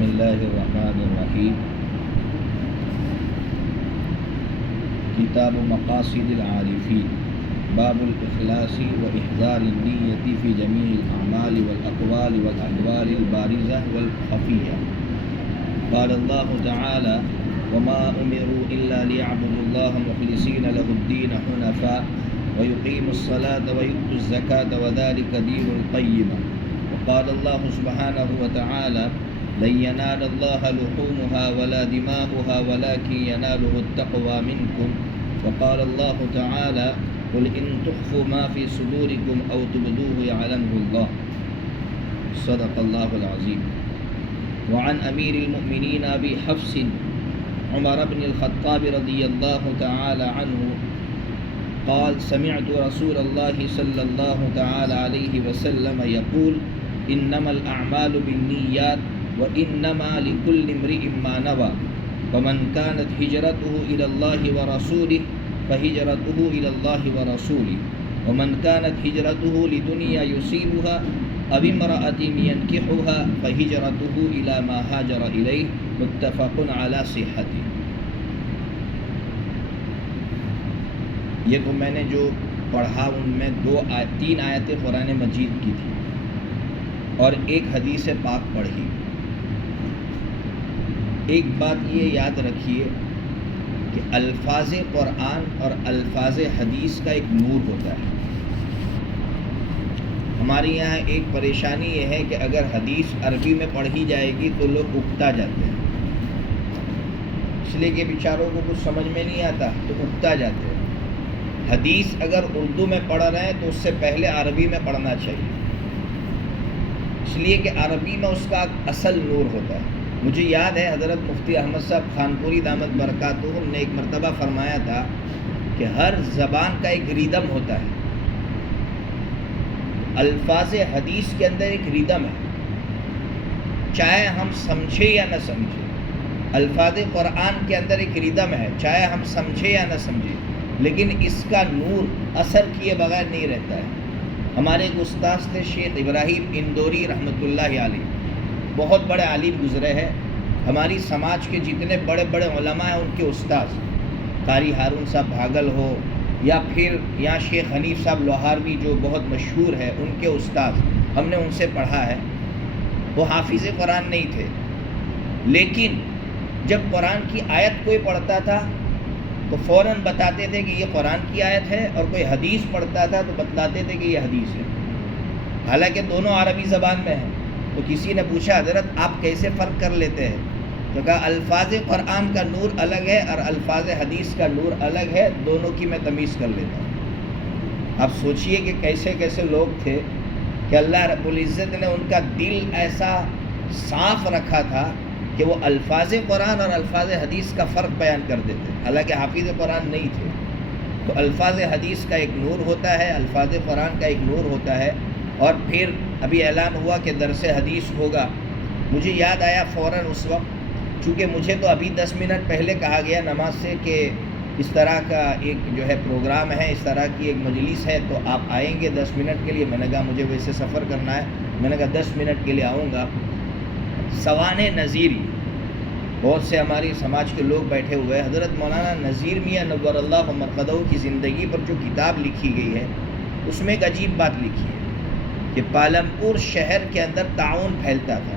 بسم اللہ الرحمن الرحیم۔ کتاب مقاصد العارفین، باب الاخلاص واحضار النیۃ فی جمیع الاعمال والاقوال والاحوال البارزہ والخفیہ۔ قال اللہ تعالی وما امروا الا ليعبدوا الله مخلصین له الدین حنفاء ويقيموا الصلاة ويؤتوا الزكاة وذلك دين القیمہ۔ وقال الله سبحانه وتعالى لن ينال الله لحومها ولا دماؤها ولكن يناله التقوى منكم۔ وقال الله تعالى قل إن تخفوا ما في صدوركم أو تبدوه يعلمه الله۔ صدق الله العظيم۔ وعن أمير المؤمنين أبي حفص عمر بن الخطاب رضي الله تعالى عنه قال سمعت رسول الله صلى الله تعالى عليه وسلم يقول انما الاعمال بالنیات وانما لكل امرئ ما نوى ومن كانت هجرته الى الله ورسوله فهجرته الى الله ورسوله ومن كانت هجرته لدنيا يصيبها او امرأة ينكحها فهجرته الى ما هاجر اليه متفق على صحته۔ یہ تو میں نے جو پڑھا ان میں تین آیتیں قرآن مجید کی تھی اور ایک حدیث پاک پڑھی۔ ایک بات یہ یاد رکھیے کہ الفاظ قرآن اور الفاظ حدیث کا ایک نور ہوتا ہے۔ ہمارے یہاں ایک پریشانی یہ ہے کہ اگر حدیث عربی میں پڑھی جائے گی تو لوگ اکتا جاتے ہیں، اس لیے کہ بیچاروں کو کچھ سمجھ میں نہیں آتا تو اکتا جاتے ہیں۔ حدیث اگر اردو میں پڑھ رہے ہیں تو اس سے پہلے عربی میں پڑھنا چاہیے، اس لیے کہ عربی میں اس کا اصل نور ہوتا ہے۔ مجھے یاد ہے حضرت مفتی احمد صاحب خانپوری دامت برکاتہم نے ایک مرتبہ فرمایا تھا کہ ہر زبان کا ایک ریدم ہوتا ہے۔ الفاظ حدیث کے اندر ایک ریدم ہے، چاہے ہم سمجھے یا نہ سمجھے۔ الفاظ قرآن کے اندر ایک ریدم ہے، چاہے ہم سمجھے یا نہ سمجھے، لیکن اس کا نور اثر کیے بغیر نہیں رہتا ہے۔ ہمارے ایک استاذ تھے شیخ ابراہیم اندوری رحمۃ اللہ علیہ، بہت بڑے عالم گزرے ہیں۔ ہماری سماج کے جتنے بڑے بڑے علماء ہیں ان کے استاذ، قاری ہارون صاحب بھاگل ہو یا پھر یہاں شیخ حنیف صاحب لوہاروی جو بہت مشہور ہے، ان کے استاذ، ہم نے ان سے پڑھا ہے۔ وہ حافظ قرآن نہیں تھے، لیکن جب قرآن کی آیت کوئی پڑھتا تھا تو فوراً بتاتے تھے کہ یہ قرآن کی آیت ہے، اور کوئی حدیث پڑھتا تھا تو بتلاتے تھے کہ یہ حدیث ہے، حالانکہ دونوں عربی زبان میں ہیں۔ تو کسی نے پوچھا حضرت آپ کیسے فرق کر لیتے ہیں؟ تو کہا الفاظ قرآن کا نور الگ ہے اور الفاظ حدیث کا نور الگ ہے، دونوں کی میں تمیز کر لیتا ہوں۔ اب سوچئے کہ کیسے کیسے لوگ تھے کہ اللہ رب العزت نے ان کا دل ایسا صاف رکھا تھا کہ وہ الفاظ قرآن اور الفاظ حدیث کا فرق بیان کر دیتے، حالانکہ حافظ قرآن نہیں تھے۔ تو الفاظ حدیث کا ایک نور ہوتا ہے، الفاظ قرآن کا ایک نور ہوتا ہے۔ اور پھر ابھی اعلان ہوا کہ درس حدیث ہوگا، مجھے یاد آیا فوراً اس وقت، چونکہ مجھے تو ابھی 10 منٹ پہلے کہا گیا نماز سے کہ اس طرح کا ایک جو ہے پروگرام ہے، اس طرح کی ایک مجلس ہے، تو آپ آئیں گے 10 منٹ کے لیے۔ میں نے کہا مجھے ویسے سفر کرنا ہے، میں نے کہا 10 منٹ کے لیے آؤں گا۔ سوانح نذیری، بہت سے ہماری سماج کے لوگ بیٹھے ہوئے ہیں۔ حضرت مولانا نذیر میاں نور اللہ مرقدہ کی زندگی پر جو کتاب لکھی گئی ہے اس میں ایک عجیب بات لکھی ہے کہ پالمپور شہر کے اندر طاعون پھیلتا تھا،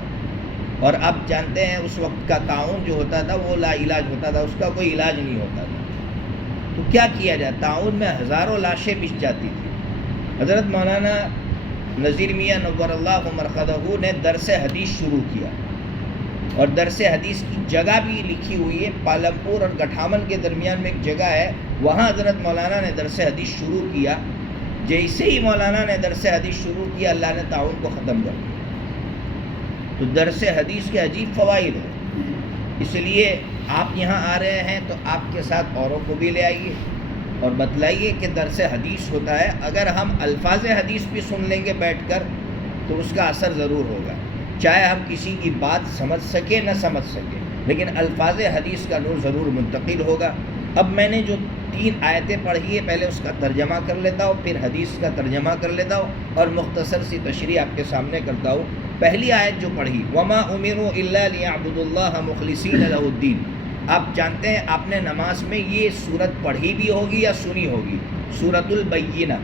اور اب جانتے ہیں اس وقت کا طاعون جو ہوتا تھا وہ لا علاج ہوتا تھا، اس کا کوئی علاج نہیں ہوتا تھا۔ تو کیا کیا جائے؟ طاعون میں ہزاروں لاشیں بچ جاتی تھی۔ حضرت مولانا نذیر میاں نور اللہ مرقدہ نے درس حدیث شروع کیا، اور درس حدیث کی جگہ بھی لکھی ہوئی ہے، پالمپور اور گٹھامن کے درمیان میں ایک جگہ ہے، وہاں حضرت مولانا نے درس حدیث شروع کیا۔ جیسے ہی مولانا نے درس حدیث شروع کیا اللہ نے طاعون کو ختم کر دیا۔ تو درس حدیث کے عجیب فوائد ہیں، اس لیے آپ یہاں آ رہے ہیں تو آپ کے ساتھ اوروں کو بھی لے آئیے اور بتلائیے کہ درس حدیث ہوتا ہے۔ اگر ہم الفاظ حدیث بھی سن لیں گے بیٹھ کر تو اس کا اثر ضرور ہوگا، چاہے ہم کسی کی بات سمجھ سکے نہ سمجھ سکے، لیکن الفاظ حدیث کا نور ضرور منتقل ہوگا۔ اب میں نے جو 3 آیتیں پڑھی ہے پہلے اس کا ترجمہ کر لیتا ہوں، پھر حدیث کا ترجمہ کر لیتا ہوں اور مختصر سی تشریح آپ کے سامنے کرتا ہوں۔ پہلی آیت جو پڑھی وما امروا الا ليعبدوا الله مخلصین له الدین، آپ جانتے ہیں آپ نے نماز میں یہ سورت پڑھی بھی ہوگی یا سنی ہوگی، سورۃ البینہ۔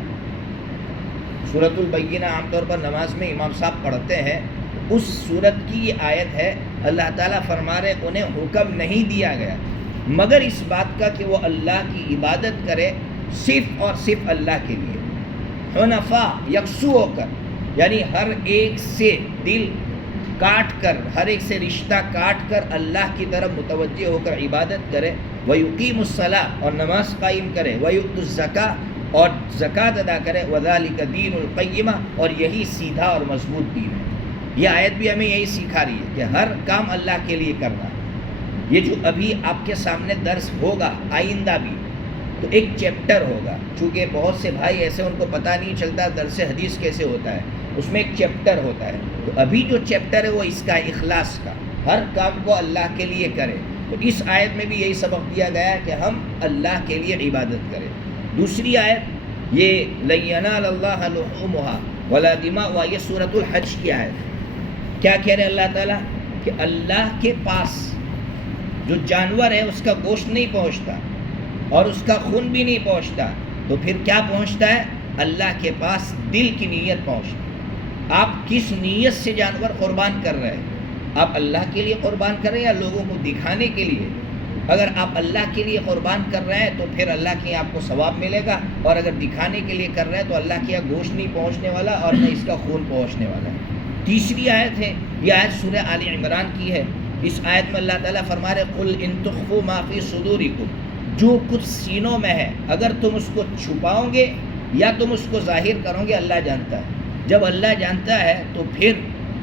سورۃ البینہ عام طور پر نماز میں امام صاحب پڑھتے ہیں، اس سورت کی یہ آیت ہے۔ اللہ تعالیٰ فرما رہے انہیں حکم نہیں دیا گیا مگر اس بات کا کہ وہ اللہ کی عبادت کرے صرف اور صرف اللہ کے لیے، حنفاء یکسو ہو کر، یعنی ہر ایک سے دل کاٹ کر، ہر ایک سے رشتہ کاٹ کر اللہ کی طرف متوجہ ہو کر عبادت کرے، وَيُقِيمُ الصَّلَاةَ اور نماز قائم کرے، وَيُؤْتُ الزَّكَاةَ اور زکوٰۃ ادا کرے، وَذَلِكَ دِينُ الْقَيِّمَةُ اور یہی سیدھا اور مضبوط دین ہے۔ یہ آیت بھی ہمیں یہی سکھا رہی ہے کہ ہر کام اللہ کے لیے کرنا۔ یہ جو ابھی آپ کے سامنے درس ہوگا آئندہ بھی تو ایک چیپٹر ہوگا، چونکہ بہت سے بھائی ایسے ان کو پتہ نہیں چلتا درس حدیث کیسے ہوتا ہے، اس میں ایک چیپٹر ہوتا ہے۔ تو ابھی جو چیپٹر ہے وہ اس کا اخلاص کا، ہر کام کو اللہ کے لیے کرے۔ تو اس آیت میں بھی یہی سبق دیا گیا ہے کہ ہم اللہ کے لیے عبادت کریں۔ دوسری آیت یہ لَن يَنَالَ اللَّهَ لُحُومُهَا وَلَا دِمَاؤُهَا، یہ سورۃ الحج کی آیت ہے۔ کیا کہہ رہے اللہ تعالیٰ کہ اللہ کے پاس جو جانور ہے اس کا گوشت نہیں پہنچتا اور اس کا خون بھی نہیں پہنچتا، تو پھر کیا پہنچتا ہے؟ اللہ کے پاس دل کی نیت پہنچتی۔ آپ کس نیت سے جانور قربان کر رہے ہیں؟ آپ اللہ کے لیے قربان کر رہے ہیں یا لوگوں کو دکھانے کے لیے؟ اگر آپ اللہ کے لیے قربان کر رہے ہیں تو پھر اللہ کے یہاں آپ کو ثواب ملے گا، اور اگر دکھانے کے لیے کر رہے ہیں تو اللہ کے یہاں گوشت نہیں پہنچنے والا اور نہ اس کا خون پہنچنے والا ہے۔ تیسری آیت ہے، یہ آیت سورہ آل عمران کی ہے۔ اس آیت میں اللہ تعالیٰ فرما رہے قُلْ إِن تُخْفُوا مَا فِي صُدُورِكُمْ، جو کچھ سینوں میں ہے اگر تم اس کو چھپاؤ گے یا تم اس کو ظاہر کرو گے اللہ جانتا ہے۔ جب اللہ جانتا ہے تو پھر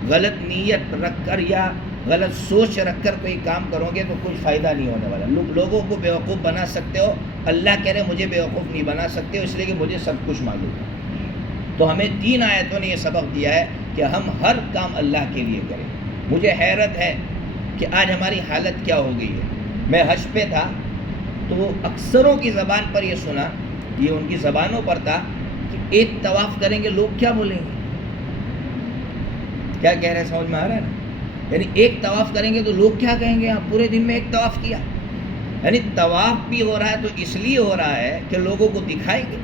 غلط نیت رکھ کر یا غلط سوچ رکھ کر کوئی کام کرو گے تو کوئی فائدہ نہیں ہونے والا۔ لوگوں کو بیوقوف بنا سکتے ہو، اللہ کہہ رہے مجھے بیوقوف نہیں بنا سکتے ہو، اس لیے کہ مجھے سب کچھ معلوم ہے۔ تو ہمیں تین آیتوں نے یہ سبق دیا ہے کہ ہم ہر کام اللہ کے لیے کریں۔ مجھے حیرت ہے کہ آج ہماری حالت کیا ہو گئی ہے۔ میں حج پہ تھا تو اکثروں کی زبان پر یہ سنا، یہ ان کی زبانوں پر تھا کہ ایک طواف کریں گے لوگ کیا بولیں گے؟ کیا کہہ رہے ہیں سمجھ میں آ رہا ہے نا؟ یعنی ایک طواف کریں گے تو لوگ کیا کہیں گے؟ آپ پورے دن میں ایک طواف کیا۔ یعنی طواف بھی ہو رہا ہے تو اس لیے ہو رہا ہے کہ لوگوں کو دکھائیں گے،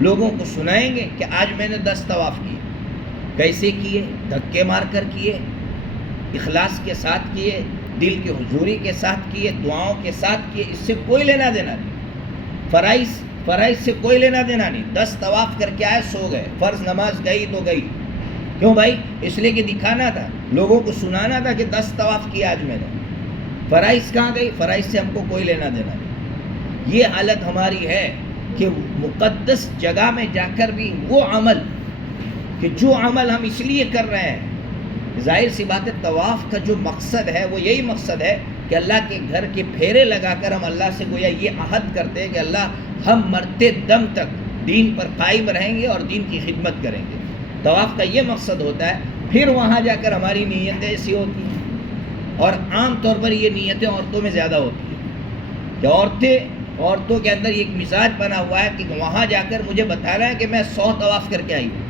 لوگوں کو سنائیں گے کہ آج میں نے 10 طواف کیے۔ کیسے کیے؟ دھکے مار کر کیے، اخلاص کے ساتھ کیے، دل کی حضوری کے ساتھ کیے، دعاؤں کے ساتھ کیے۔ اس سے کوئی لینا دینا نہیں، فرائض سے کوئی لینا دینا نہیں۔ 10 طواف کر کے آئے، سو گئے، فرض نماز گئی تو گئی۔ کیوں بھائی؟ اس لیے کہ دکھانا تھا، لوگوں کو سنانا تھا کہ 10 طواف کیا آج میں نے۔ فرائض کہاں گئی؟ فرائض سے ہم کو کوئی لینا دینا نہیں۔ یہ حالت ہماری ہے کہ مقدس جگہ میں جا کر بھی وہ عمل کہ جو عمل ہم اس لیے کر رہے ہیں، ظاہر سی بات ہے طواف کا جو مقصد ہے وہ یہی مقصد ہے کہ اللہ کے گھر کے پھیرے لگا کر ہم اللہ سے گویا یہ عہد کرتے ہیں کہ اللہ ہم مرتے دم تک دین پر قائم رہیں گے اور دین کی خدمت کریں گے۔ طواف کا یہ مقصد ہوتا ہے۔ پھر وہاں جا کر ہماری نیتیں ایسی ہوتی ہیں، اور عام طور پر یہ نیتیں عورتوں میں زیادہ ہوتی ہیں کہ عورتوں کے اندر ایک مزاج بنا ہوا ہے کہ وہاں جا کر مجھے بتانا ہے کہ میں 100 طواف کر کے آئی ہوں،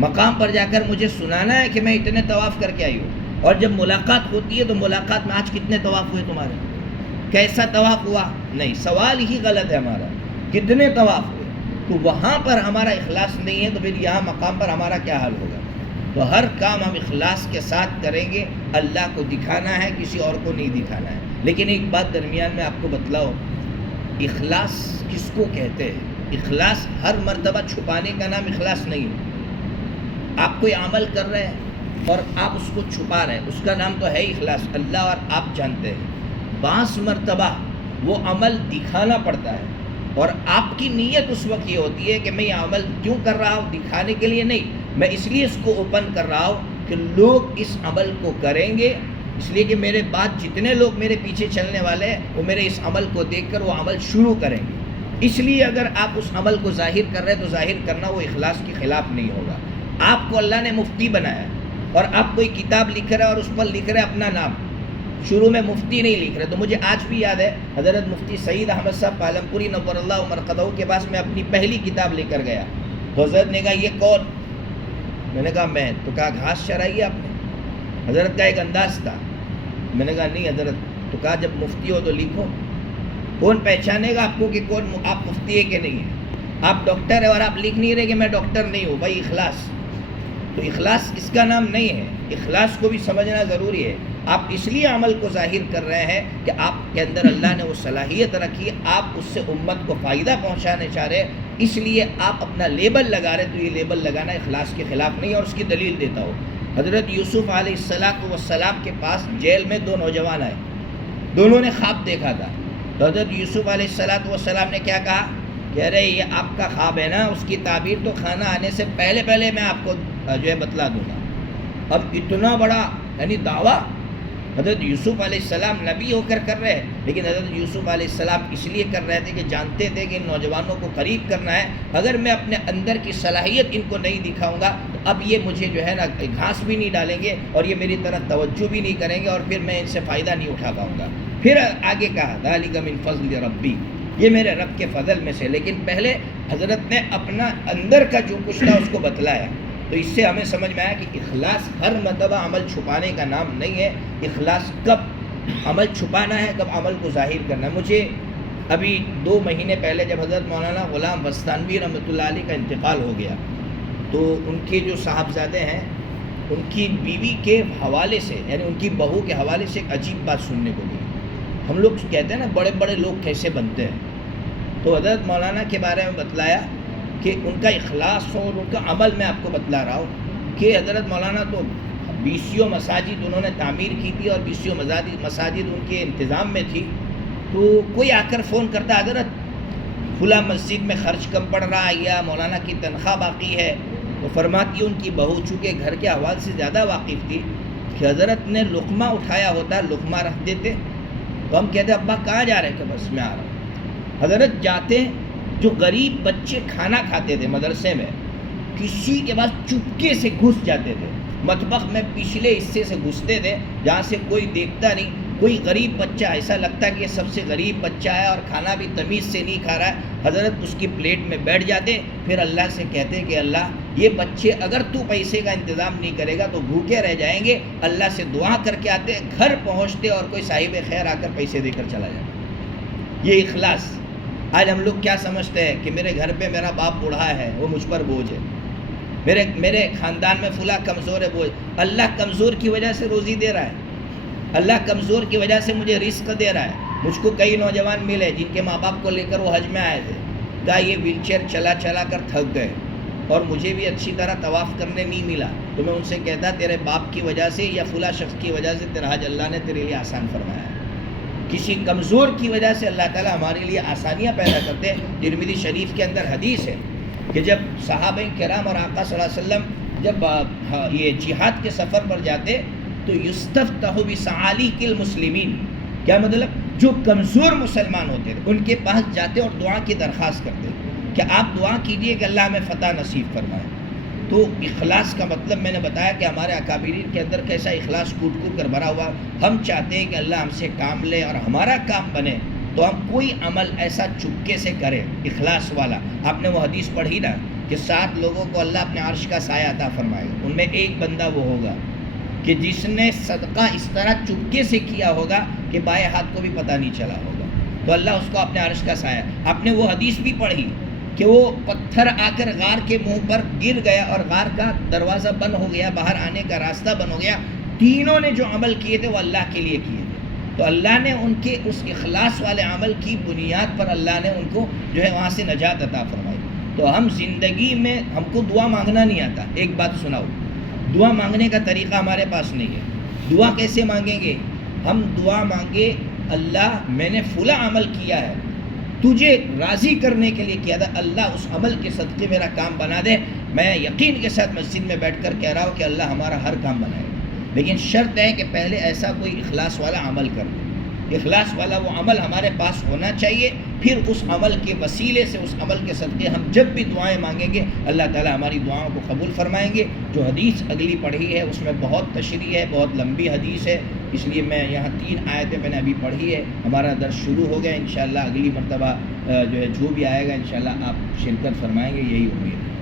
مقام پر جا کر مجھے سنانا ہے کہ میں اتنے طواف کر کے آئی ہوں، اور جب ملاقات ہوتی ہے تو ملاقات میں آج کتنے طواف ہوئے تمہارے، کیسا طواف ہوا؟ نہیں، سوال ہی غلط ہے ہمارا، کتنے طواف ہوئے؟ تو وہاں پر ہمارا اخلاص نہیں ہے تو پھر یہاں مقام پر ہمارا کیا حال ہوگا؟ تو ہر کام ہم اخلاص کے ساتھ کریں گے، اللہ کو دکھانا ہے، کسی اور کو نہیں دکھانا ہے۔ لیکن ایک بات درمیان میں آپ کو بتلاؤ، اخلاص کس کو کہتے ہیں؟ اخلاص ہر مرتبہ چھپانے کا نام اخلاص نہیں ہے۔ آپ کوئی عمل کر رہے ہیں اور آپ اس کو چھپا رہے ہیں، اس کا نام تو ہے اخلاص، اللہ اور آپ جانتے ہیں۔ بعض مرتبہ وہ عمل دکھانا پڑتا ہے، اور آپ کی نیت اس وقت یہ ہوتی ہے کہ میں یہ عمل کیوں کر رہا ہوں؟ دکھانے کے لیے نہیں، میں اس لیے اس کو اوپن کر رہا ہوں کہ لوگ اس عمل کو کریں گے، اس لیے کہ میرے بعد جتنے لوگ میرے پیچھے چلنے والے ہیں وہ میرے اس عمل کو دیکھ کر وہ عمل شروع کریں گے۔ اس لیے اگر آپ اس عمل کو ظاہر کر رہے ہیں تو ظاہر کرنا وہ اخلاص کے خلاف نہیں ہوگا۔ آپ کو اللہ نے مفتی بنایا اور آپ کوئی کتاب لکھ رہے ہیں اور اس پر لکھ رہے اپنا نام، شروع میں مفتی نہیں لکھ رہے۔ تو مجھے آج بھی یاد ہے حضرت مفتی سعید احمد صاحب پالمپوری نور اللہ مرقدہ کے پاس میں اپنی پہلی کتاب لے کر گیا تو حضرت نے کہا یہ کون؟ میں نے کہا میں تو کہا گھاس چرائی آپ نے؟ حضرت کا ایک انداز تھا. میں نے کہا نہیں حضرت. تو کہا جب مفتی ہو تو لکھو. کون پہچانے گا آپ کو کہ کون آپ مفتی ہے کہ نہیں ہے؟ آپ ڈاکٹر ہے اور آپ لکھ نہیں رہے کہ میں ڈاکٹر نہیں ہوں. بھائی اخلاص، تو اخلاص اس کا نام نہیں ہے. اخلاص کو بھی سمجھنا ضروری ہے. آپ اس لیے عمل کو ظاہر کر رہے ہیں کہ آپ کے اندر اللہ نے وہ صلاحیت رکھی، آپ اس سے امت کو فائدہ پہنچانے چاہ رہے، اس لیے آپ اپنا لیبل لگا رہے. تو یہ لیبل لگانا اخلاص کے خلاف نہیں ہے. اور اس کی دلیل دیتا ہوں. حضرت یوسف علیہ السلام کے پاس جیل میں دو نوجوان آئے. دونوں نے خواب دیکھا تھا. تو حضرت یوسف علیہ السلام نے کیا کہا کہ ارے یہ آپ کا خواب ہے نا، اس کی تعبیر تو کھانا آنے سے پہلے میں آپ کو جو ہے بتلا دوں گا. اب اتنا بڑا یعنی دعویٰ حضرت یوسف علیہ السلام نبی ہو کر رہے ہیں، لیکن حضرت یوسف علیہ السلام اس لیے کر رہے تھے کہ جانتے تھے کہ ان نوجوانوں کو قریب کرنا ہے. اگر میں اپنے اندر کی صلاحیت ان کو نہیں دکھاؤں گا تو اب یہ مجھے جو ہے نا گھاس بھی نہیں ڈالیں گے اور یہ میری طرف توجہ بھی نہیں کریں گے اور پھر میں ان سے فائدہ نہیں اٹھا پاؤں گا. پھر آگے کہا ذالک من فضل ربی، یہ میرے رب کے فضل میں سے. لیکن پہلے حضرت نے اپنا اندر کا جو کچھ تھا اس کو بتلایا. تو اس سے ہمیں سمجھ میں آیا کہ اخلاص ہر مرتبہ عمل چھپانے کا نام نہیں ہے. اخلاص کب عمل چھپانا ہے، کب عمل کو ظاہر کرنا ہے. مجھے ابھی 2 مہینے پہلے جب حضرت مولانا غلام بستانوی رحمۃ اللہ علیہ کا انتقال ہو گیا، تو ان کے جو صاحبزادے ہیں ان کی بیوی کے حوالے سے، یعنی ان کی بہو کے حوالے سے ایک عجیب بات سننے کو ملی. ہم لوگ کہتے ہیں نا بڑے بڑے لوگ کیسے بنتے ہیں. تو حضرت مولانا کے بارے میں بتلایا کہ ان کا اخلاص ہو اور ان کا عمل میں آپ کو بتلا رہا ہوں کہ حضرت مولانا تو 20 مساجد انہوں نے تعمیر کی تھی اور 20 مساجد ان کے انتظام میں تھی. تو کوئی آ کر فون کرتا حضرت فلاں مسجد میں خرچ کم پڑ رہا ہے یا مولانا کی تنخواہ باقی ہے. تو فرماتی ان کی بہو چونکہ گھر کے احوال سے زیادہ واقف تھی کہ حضرت نے لقمہ اٹھایا ہوتا، لقمہ رکھ دیتے. تو ہم کہتے ابا کہاں جا رہے کہ بس میں آ رہا ہوں. حضرت جاتے، جو غریب بچے کھانا کھاتے تھے مدرسے میں، کسی کے پاس چپکے سے گھس جاتے تھے. مطبخ میں پچھلے حصے سے گھستے تھے جہاں سے کوئی دیکھتا نہیں. کوئی غریب بچہ ایسا لگتا کہ یہ سب سے غریب بچہ ہے اور کھانا بھی تمیز سے نہیں کھا رہا ہے، حضرت اس کی پلیٹ میں بیٹھ جاتے. پھر اللہ سے کہتے کہ اللہ یہ بچے اگر تو پیسے کا انتظام نہیں کرے گا تو بھوکے رہ جائیں گے. اللہ سے دعا کر کے آتے، گھر پہنچتے اور کوئی صاحب خیر آ کر پیسے دے کر چلا جاتا. یہ اخلاص. آج ہم لوگ کیا سمجھتے ہیں کہ میرے گھر پہ میرا باپ بوڑھا ہے، وہ مجھ پر بوجھ ہے، میرے خاندان میں فلاں کمزور ہے، بوجھ. اللہ کمزور کی وجہ سے روزی دے رہا ہے، اللہ کمزور کی وجہ سے مجھے رزق دے رہا ہے. مجھ کو کئی نوجوان ملے جن کے ماں باپ کو لے کر وہ حج میں آئے تھے. کہا یہ ویل چیئر چلا کر تھک گئے اور مجھے بھی اچھی طرح طواف کرنے نہیں ملا. تو میں ان سے کہتا تیرے باپ کی وجہ سے یا فلاں شخص کی وجہ سے تیرا حج اللہ نے تیرے لیے آسان فرمایا ہے. کسی کمزور کی وجہ سے اللہ تعالیٰ ہمارے لیے آسانیاں پیدا کرتے ہیں. ترمذی شریف کے اندر حدیث ہے کہ جب صحابہ کرام اور آقا صلی اللہ علیہ وسلم جب یہ جہاد کے سفر پر جاتے تو یستفتح بسعالیق المسلمین، کیا مطلب جو کمزور مسلمان ہوتے تھے ان کے پاس جاتے اور دعا کی درخواست کرتے کہ آپ دعا کیجئے کہ اللہ ہمیں فتح نصیب فرمائے. تو اخلاص کا مطلب میں نے بتایا کہ ہمارے اکابرین کے اندر کیسا اخلاص کوٹ کوٹ کر بھرا ہوا. ہم چاہتے ہیں کہ اللہ ہم سے کام لے اور ہمارا کام بنے تو ہم کوئی عمل ایسا چپکے سے کریں اخلاص والا. آپ نے وہ حدیث پڑھی نا کہ 7 لوگوں کو اللہ اپنے عرش کا سایہ عطا فرمائے گا. ان میں ایک بندہ وہ ہوگا کہ جس نے صدقہ اس طرح چپکے سے کیا ہوگا کہ بائیں ہاتھ کو بھی پتہ نہیں چلا ہوگا، تو اللہ اس کو اپنے عرش کا سایہ. آپ نے وہ حدیث بھی پڑھی کہ وہ پتھر آ کر غار کے منہ پر گر گیا اور غار کا دروازہ بند ہو گیا، باہر آنے کا راستہ بند ہو گیا. تینوں نے جو عمل کیے تھے وہ اللہ کے لیے کیے تھے. تو اللہ نے ان کے اس اخلاص والے عمل کی بنیاد پر اللہ نے ان کو جو ہے وہاں سے نجات عطا فرمائی. تو ہم زندگی میں ہم کو دعا مانگنا نہیں آتا. ایک بات سناؤ، دعا مانگنے کا طریقہ ہمارے پاس نہیں ہے. دعا کیسے مانگیں گے؟ ہم دعا مانگے اللہ میں نے فلاں عمل کیا ہے، تجھے راضی کرنے کے لیے کیا تھا، اللہ اس عمل کے صدقے میرا کام بنا دے. میں یقین کے ساتھ مسجد میں بیٹھ کر کہہ رہا ہوں کہ اللہ ہمارا ہر کام بنائے. لیکن شرط ہے کہ پہلے ایسا کوئی اخلاص والا عمل کر دے. اخلاص والا وہ عمل ہمارے پاس ہونا چاہیے. پھر اس عمل کے وسیلے سے، اس عمل کے صدقے ہم جب بھی دعائیں مانگیں گے اللہ تعالیٰ ہماری دعاؤں کو قبول فرمائیں گے. جو حدیث اگلی پڑھی ہے اس میں بہت تشریح ہے، بہت لمبی حدیث ہے، اس لیے میں یہاں 3 آیتیں میں نے ابھی پڑھی ہے. ہمارا درس شروع ہو گیا، انشاءاللہ اگلی مرتبہ جو ہے جو بھی آئے گا انشاءاللہ آپ شرکت فرمائیں گے، یہی امید ہے.